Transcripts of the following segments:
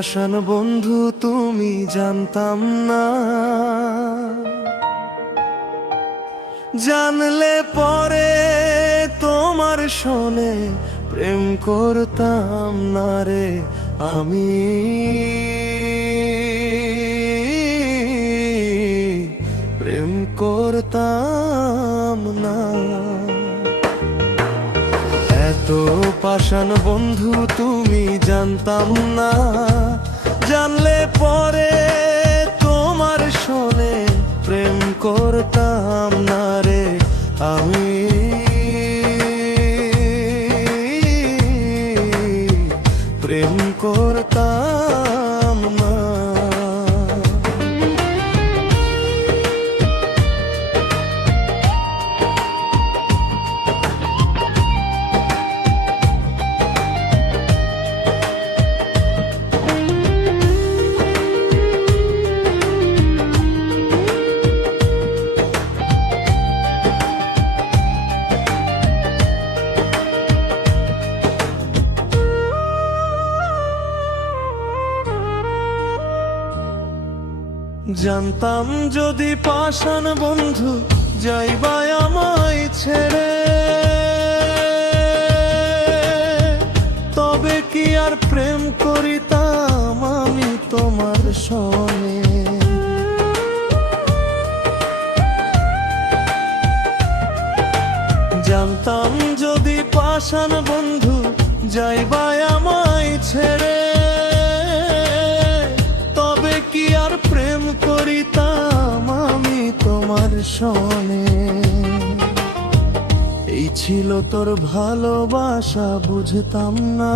পাষাণ বন্ধু তুমি জানতাম না, জানলে পরে তোমার শোনে প্রেম করতাম না রে আমি। প্রেম করতাম না। এত পাষাণ বন্ধু তুমি জানতাম না, জানলে পরে তোমার শোনে প্রেম করতাম না রে আমি। প্রেম করতাম না। জানতাম যদি পাষাণ বন্ধু যাইবা আমায় ছেড়ে, তবে কি আর প্রেম করিতাম আমি তোমার সনে। জানতাম যদি পাষাণ বন্ধু যাইবা আমায় ছেড়ে, তবে কি আর প্রেম করিতাম আমি তোমার সনে। এই ছিল তোর ভালোবাসা বুঝতাম না,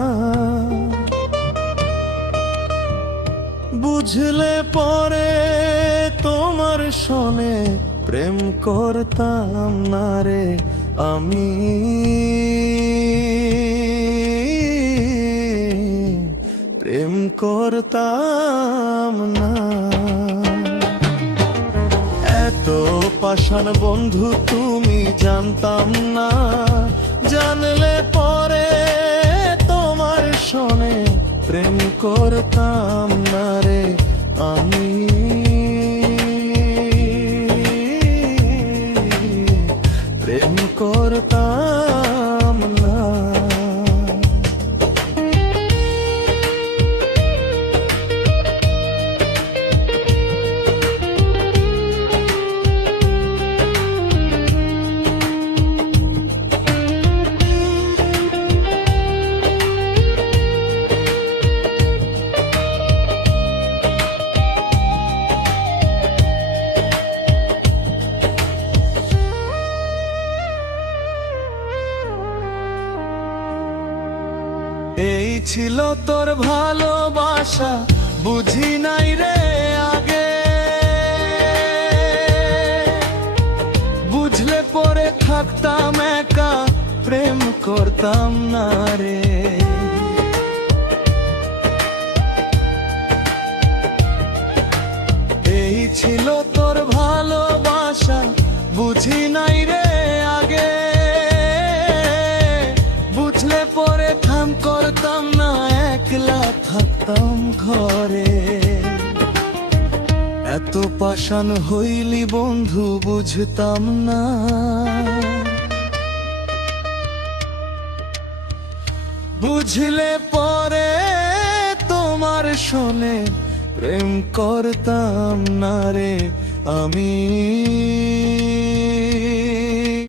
বুঝলে পরে তোমার সনে প্রেম করতাম না রে আমি। প্রেম করতাম না। এত পাষাণ বন্ধু তুমি জানতাম না, জানলে পরে তোমার শোনে প্রেম করতাম না রে আমি। প্রেম করতাম না। এই ছিল তোর ভালোবাসা বুঝি নাই রে আগে, বুঝলে পরে থাকতাম একা প্রেম করতাম না রে। এই ছিল তোর ভালোবাসা বুঝি নাই রে আগে, বুঝলে পরে থাম করতাম না একলা থাকতাম ঘরে। এত পাষাণ হইলি বন্ধু বুঝতাম না, বুঝলে পরে তোমার শোনে প্রেম করতাম না রে আমি।